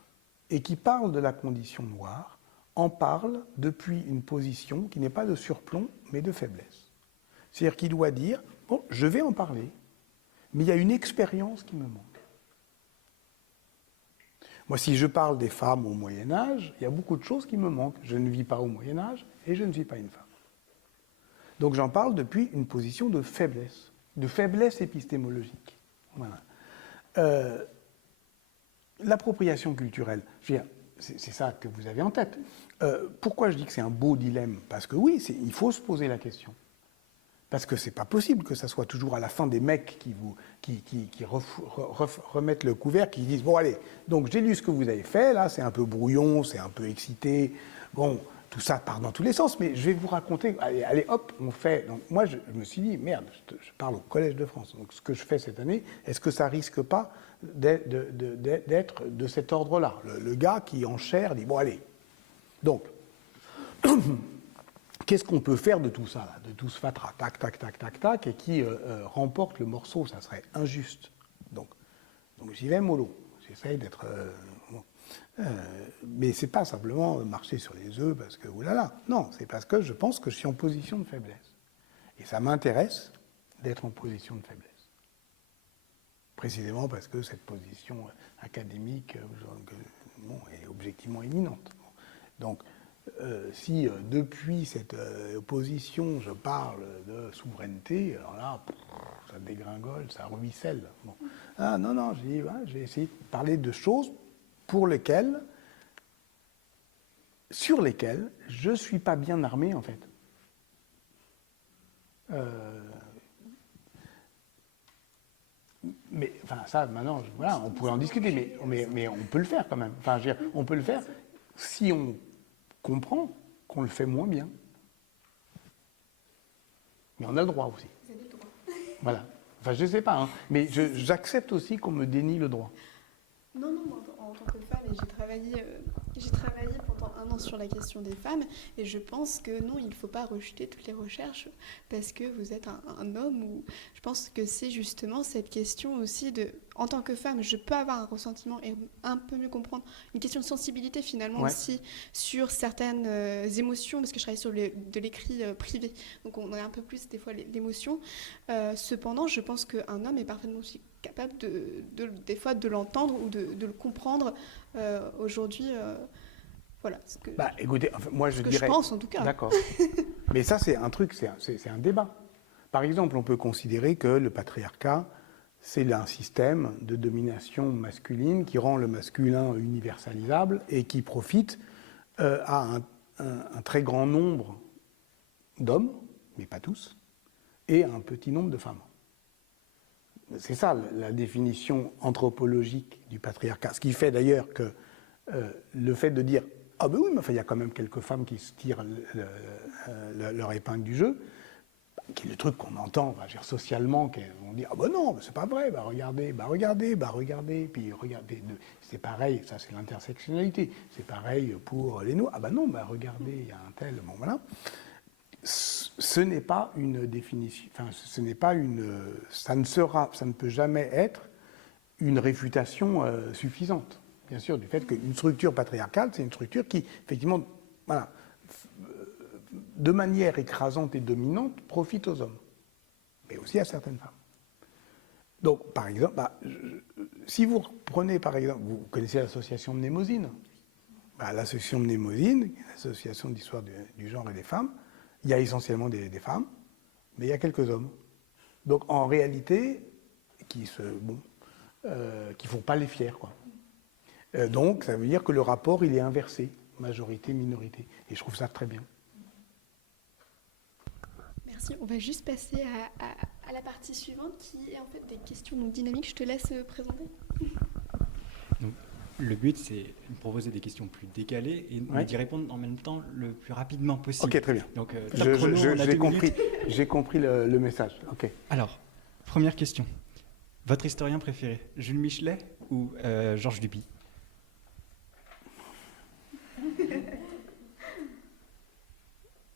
et qui parle de la condition noire en parle depuis une position qui n'est pas de surplomb, mais de faiblesse. C'est-à-dire qu'il doit dire, bon, je vais en parler, mais il y a une expérience qui me manque. Moi, si je parle des femmes au Moyen-Âge, il y a beaucoup de choses qui me manquent. Je ne vis pas au Moyen-Âge et je ne suis pas une femme. Donc j'en parle depuis une position de faiblesse épistémologique. Voilà. L'appropriation culturelle, je veux dire, c'est ça que vous avez en tête. Pourquoi je dis que c'est un beau dilemme? Parce que oui, il faut se poser la question. Parce que c'est pas possible que ça soit toujours à la fin des mecs qui remettent le couvert, qui disent « Bon, allez, donc j'ai lu ce que vous avez fait, là, c'est un peu brouillon, c'est un peu excité. Bon, tout ça part dans tous les sens, mais je vais vous raconter. Allez, hop, on fait. » Donc moi, je me suis dit « Merde, je parle au Collège de France. Donc ce que je fais cette année, est-ce que ça risque pas d'être de cet ordre-là ?» Le gars qui enchère dit « Bon, allez. » Donc, qu'est-ce qu'on peut faire de tout ça, là, de tout ce fatras, tac, tac, tac, tac, tac, et qui remporte le morceau? Ça serait injuste. Donc j'y vais mollo. J'essaye d'être... mais c'est pas simplement marcher sur les œufs parce que, oulala. Non, c'est parce que je pense que je suis en position de faiblesse. Et ça m'intéresse d'être en position de faiblesse. Précisément parce que cette position académique est objectivement éminente. Donc, si depuis cette position je parle de souveraineté, alors là, ça dégringole, ça ruisselle. Bon. Ah non, j'ai essayé de parler de choses sur lesquelles je ne suis pas bien armé en fait. Mais enfin ça, maintenant, voilà, on pourrait en discuter, mais on peut le faire quand même. Enfin, je veux dire, on peut le faire si on comprend qu'on le fait moins bien. Mais on a le droit aussi. Vous avez le droit. Voilà. Enfin, je ne sais pas, hein, mais j'accepte aussi qu'on me dénie le droit. Non, en tant que femme, j'ai travaillé pendant 1 an sur la question des femmes, et je pense que non, il ne faut pas rejeter toutes les recherches parce que vous êtes un homme. Ou je pense que c'est justement cette question aussi de, en tant que femme, je peux avoir un ressentiment et un peu mieux comprendre, une question de sensibilité finalement aussi sur certaines émotions, parce que je travaille sur de l'écrit privé, donc on a un peu plus des fois l'émotion. Cependant, je pense qu'un homme est parfaitement aussi capable des fois de l'entendre ou de le comprendre aujourd'hui. Voilà. Écoutez, enfin, moi je dirais. Je pense en tout cas. D'accord. Mais ça, c'est un truc, c'est un débat. Par exemple, on peut considérer que le patriarcat, c'est un système de domination masculine qui rend le masculin universalisable et qui profite à un très grand nombre d'hommes, mais pas tous, et à un petit nombre de femmes. C'est ça la définition anthropologique du patriarcat. Ce qui fait d'ailleurs que le fait de dire « Ah ben oui, mais enfin, il y a quand même quelques femmes qui se tirent leur épingle du jeu », qui est le truc qu'on entend, socialement, on dit « Ah ben non, mais c'est pas vrai, regardez, puis regardez, c'est pareil, ça c'est l'intersectionnalité, c'est pareil pour les noirs, ah ben non, regardez, il y a un tel, bon voilà ». Ce n'est pas une définition, enfin, ça ne peut jamais être une réfutation suffisante, bien sûr, du fait qu'une structure patriarcale, c'est une structure qui, effectivement, voilà, de manière écrasante et dominante, profite aux hommes, mais aussi à certaines femmes. Donc, par exemple, si vous prenez, par exemple, vous connaissez l'association Mnémosyne, l'association Mnémosyne, l'association d'histoire du genre et des femmes, il y a essentiellement des femmes, mais il y a quelques hommes. Donc en réalité, qui font pas les fiers, quoi. Donc ça veut dire que le rapport il est inversé, majorité-minorité, et je trouve ça très bien. Merci. On va juste passer à la partie suivante, qui est en fait des questions donc dynamiques. Je te laisse présenter. Donc, le but, c'est de proposer des questions plus décalées et d'y répondre en même temps le plus rapidement possible. Ok, très bien. Donc, j'ai compris le message. Ok. Alors, première question. Votre historien préféré, Jules Michelet ou Georges Duby?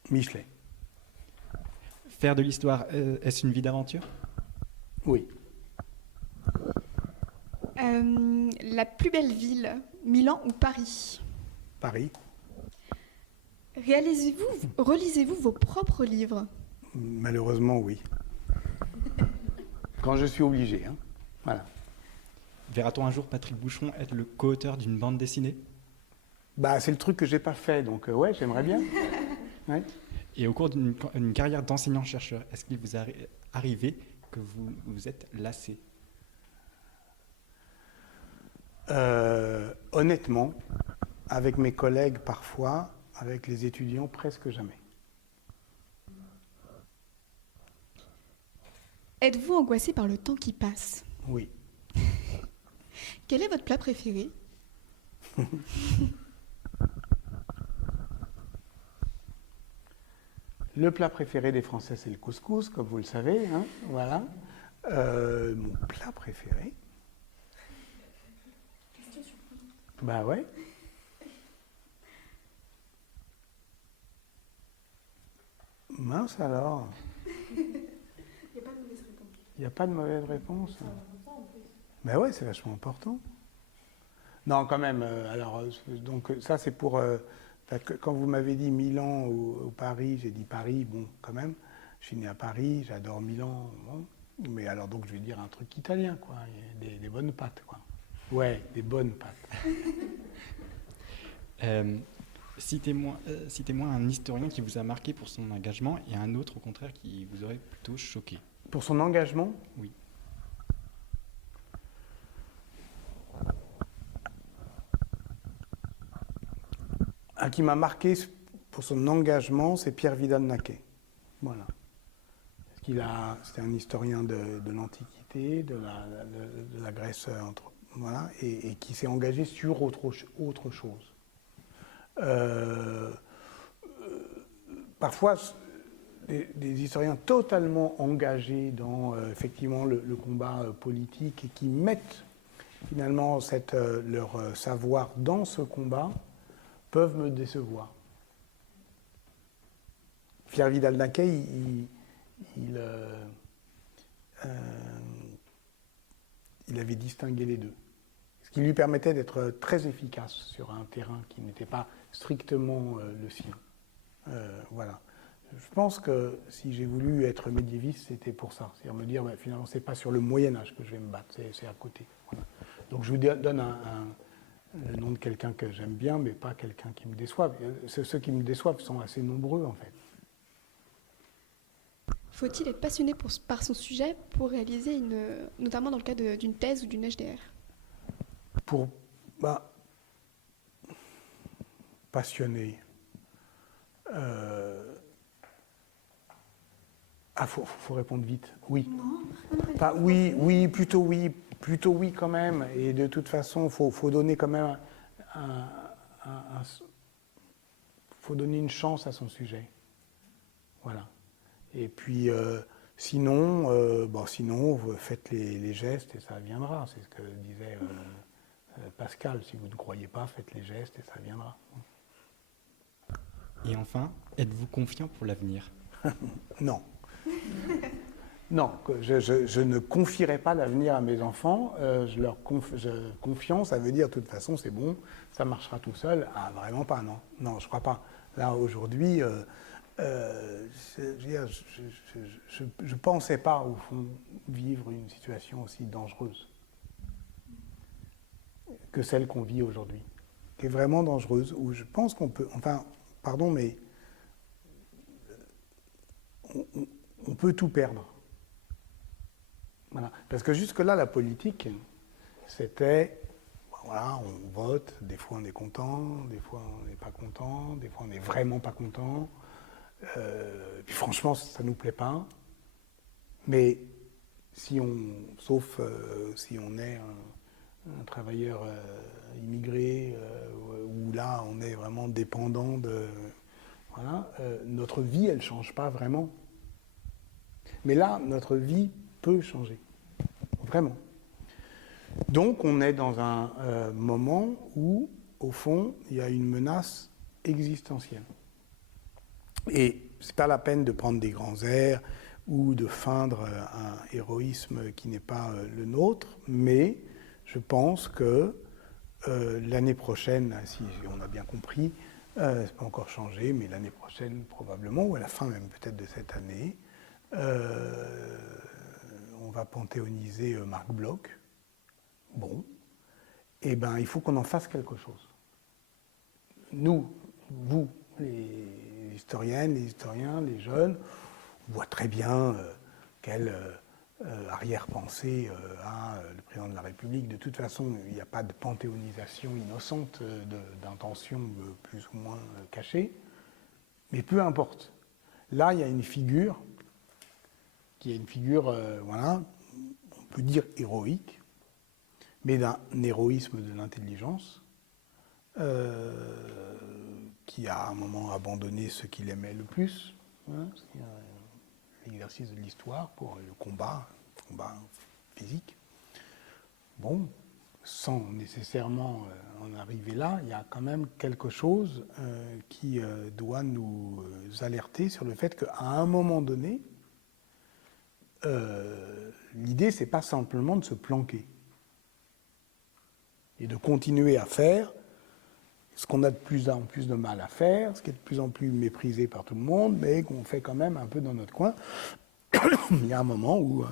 Michelet. Faire de l'histoire, est-ce une vie d'aventure? Oui. La plus belle ville, Milan ou Paris? Paris. Relisez-vous vos propres livres? Malheureusement, oui. Quand je suis obligé, hein. Voilà. Verra-t-on un jour Patrick Boucheron être le co-auteur d'une bande dessinée? C'est le truc que j'ai pas fait, donc ouais, j'aimerais bien. Ouais. Et au cours d'une carrière d'enseignant-chercheur, est-ce qu'il vous est arrivé que vous êtes lassé? Honnêtement, avec mes collègues parfois, avec les étudiants presque jamais. Êtes-vous angoissé par le temps qui passe? Oui. Quel est votre plat préféré? Le plat préféré des Français, c'est le couscous, comme vous le savez. Hein, voilà. Mon plat préféré. Bah ouais. Mince alors. Il n'y a pas de mauvaise réponse. Mais ouais, c'est vachement important. Non, quand même. Donc ça, c'est pour. Quand vous m'avez dit Milan ou Paris, j'ai dit Paris. Bon, quand même. Je suis né à Paris, j'adore Milan. Bon. Mais alors, donc, je vais dire un truc italien, quoi. Des bonnes pâtes, quoi. Ouais, des bonnes pâtes. Citez-moi un historien qui vous a marqué pour son engagement et un autre, au contraire, qui vous aurait plutôt choqué. Pour son engagement? Oui. Un qui m'a marqué pour son engagement, c'est Pierre Vidal-Naquet. Voilà. C'était un historien de l'Antiquité, de la Grèce, voilà, et qui s'est engagé sur autre chose. Parfois, des historiens totalement engagés dans effectivement le combat politique et qui mettent finalement leur savoir dans ce combat peuvent me décevoir. Pierre Vidal-Naquet, il avait distingué les deux, ce qui lui permettait d'être très efficace sur un terrain qui n'était pas strictement le sien. Voilà. Je pense que si j'ai voulu être médiéviste, c'était pour ça. C'est-à-dire me dire, finalement, c'est pas sur le Moyen-Âge que je vais me battre, c'est à côté. Voilà. Donc je vous donne le nom de quelqu'un que j'aime bien, mais pas quelqu'un qui me déçoive. Ceux qui me déçoivent sont assez nombreux, en fait. Faut-il être passionné par son sujet pour réaliser notamment dans le cas d'une thèse ou d'une HDR? Passionné. Faut répondre vite. Oui. Oui, plutôt oui quand même. Et de toute façon, faut donner quand même faut donner une chance à son sujet. Voilà. Et puis sinon, vous faites les gestes et ça viendra. C'est ce que disait Pascal. Si vous ne croyez pas, faites les gestes et ça viendra. Et enfin, êtes-vous confiant pour l'avenir? Non. Non, je ne confierai pas l'avenir à mes enfants. Confiance, ça veut dire de toute façon c'est bon, ça marchera tout seul. Ah, vraiment pas, non. Non, je crois pas. Là, aujourd'hui, je ne pensais pas, au fond, vivre une situation aussi dangereuse que celle qu'on vit aujourd'hui, qui est vraiment dangereuse, où je pense qu'on peut... Enfin, pardon, mais on peut tout perdre. Voilà. Parce que jusque-là, la politique, c'était, voilà, on vote, des fois on est content, des fois on n'est pas content, des fois on n'est vraiment pas content. Puis franchement, ça ne nous plaît pas. Mais sauf si on est un travailleur immigré, où là on est vraiment dépendant de... Voilà, notre vie, elle ne change pas vraiment. Mais là, notre vie peut changer. Vraiment. Donc, on est dans un moment où, au fond, il y a une menace existentielle. Et ce n'est pas la peine de prendre des grands airs ou de feindre un héroïsme qui n'est pas le nôtre, mais je pense que l'année prochaine, si on a bien compris, c'est pas encore changé, mais l'année prochaine probablement, ou à la fin même peut-être de cette année, on va panthéoniser Marc Bloch. Bon, eh bien il faut qu'on en fasse quelque chose. Nous, vous, les historiennes, les historiens, les jeunes, on voit très bien quelle arrière-pensée a le président de la République. De toute façon, il n'y a pas de panthéonisation innocente d'intentions plus ou moins cachées. Mais peu importe. Là, il y a une figure qui est une figure, voilà, on peut dire héroïque, mais d'un héroïsme de l'intelligence, qui a à un moment abandonné ce qu'il aimait le plus, hein, l'exercice de l'histoire pour le combat physique. Bon, sans nécessairement en arriver là, il y a quand même quelque chose qui doit nous alerter sur le fait qu'à un moment donné, l'idée, c'est pas simplement de se planquer et de continuer à faire ce qu'on a de plus en plus de mal à faire, ce qui est de plus en plus méprisé par tout le monde, mais qu'on fait quand même un peu dans notre coin. Il y a un moment où,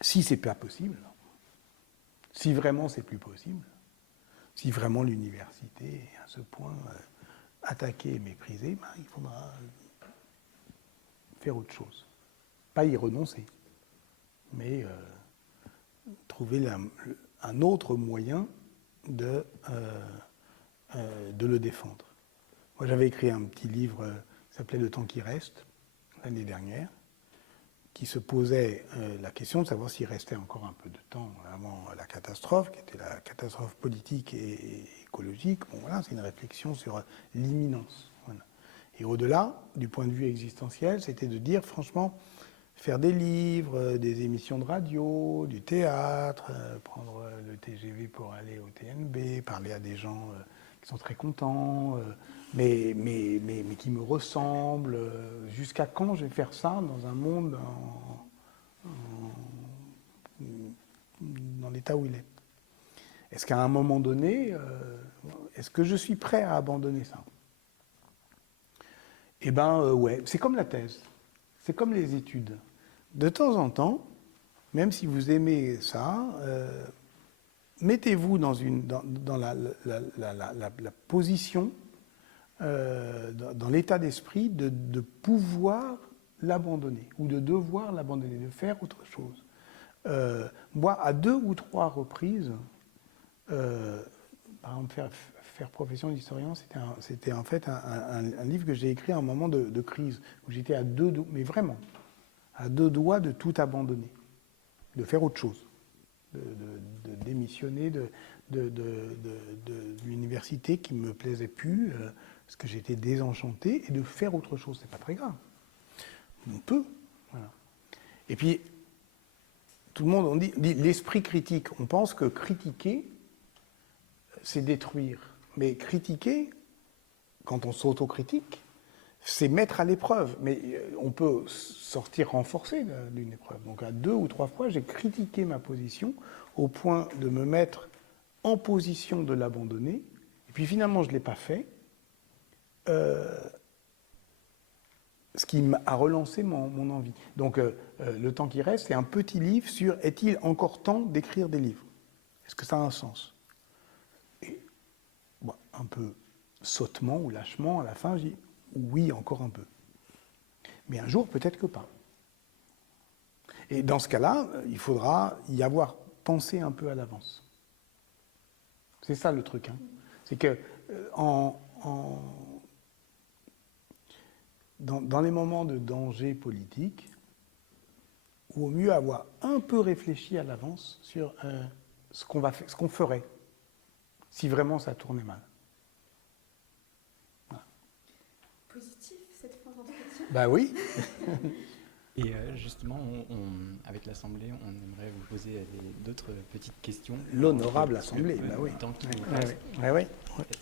si c'est pas possible, si vraiment c'est plus possible, si vraiment l'université est à ce point attaquée et méprisée, ben, il faudra faire autre chose. Pas y renoncer, mais trouver un autre moyen de le défendre. Moi, j'avais écrit un petit livre qui s'appelait « Le temps qui reste » l'année dernière, qui se posait la question de savoir s'il restait encore un peu de temps avant la catastrophe, qui était la catastrophe politique et écologique. Bon, voilà, c'est une réflexion sur l'imminence. Voilà. Et au-delà, du point de vue existentiel, c'était de dire, franchement, faire des livres, des émissions de radio, du théâtre, prendre le TGV pour aller au TNB, parler à des gens qui sont très contents, mais qui me ressemblent. Jusqu'à quand je vais faire ça dans un monde dans l'état où il est? Est-ce qu'à un moment donné, est-ce que je suis prêt à abandonner ça? Eh bien, ouais, c'est comme la thèse, c'est comme les études. De temps en temps, même si vous aimez ça, mettez-vous dans la position, dans l'état d'esprit de pouvoir l'abandonner ou de devoir l'abandonner, de faire autre chose. Moi, à 2 ou 3 reprises, par exemple, faire profession d'historien, c'était en fait un livre que j'ai écrit à un moment de crise, où j'étais à mais vraiment, à 2 doigts de tout abandonner, de faire autre chose, de démissionner de l'université qui ne me plaisait plus, parce que j'étais désenchanté, et de faire autre chose. C'est pas très grave. On peut. Voilà. Et puis, tout le monde, on dit l'esprit critique. On pense que critiquer, c'est détruire. Mais critiquer, quand on s'autocritique, c'est mettre à l'épreuve. Mais on peut sortir renforcé d'une épreuve. Donc à 2 ou 3 fois, j'ai critiqué ma position au point de me mettre en position de l'abandonner. Et puis finalement, je ne l'ai pas fait. Ce qui a relancé mon envie. Donc le temps qui reste, c'est un petit livre sur « Est-il encore temps d'écrire des livres ?» Est-ce que ça a un sens? Et bon, un peu sottement ou lâchement, à la fin, je dis oui, encore un peu. Mais un jour, peut-être que pas. Et dans ce cas-là, il faudra y avoir pensé un peu à l'avance. C'est ça le truc. Hein. C'est que dans les moments de danger politique, il vaut mieux avoir un peu réfléchi à l'avance sur ce qu'on ferait si vraiment ça tournait mal. Voilà. Positif, cette fin d'entretien. Bah oui. Et justement, avec l'Assemblée, on aimerait vous poser d'autres petites questions. L'honorable Assemblée, bah oui. Tant qu'il nous Ouais, reste. ouais. Est-ce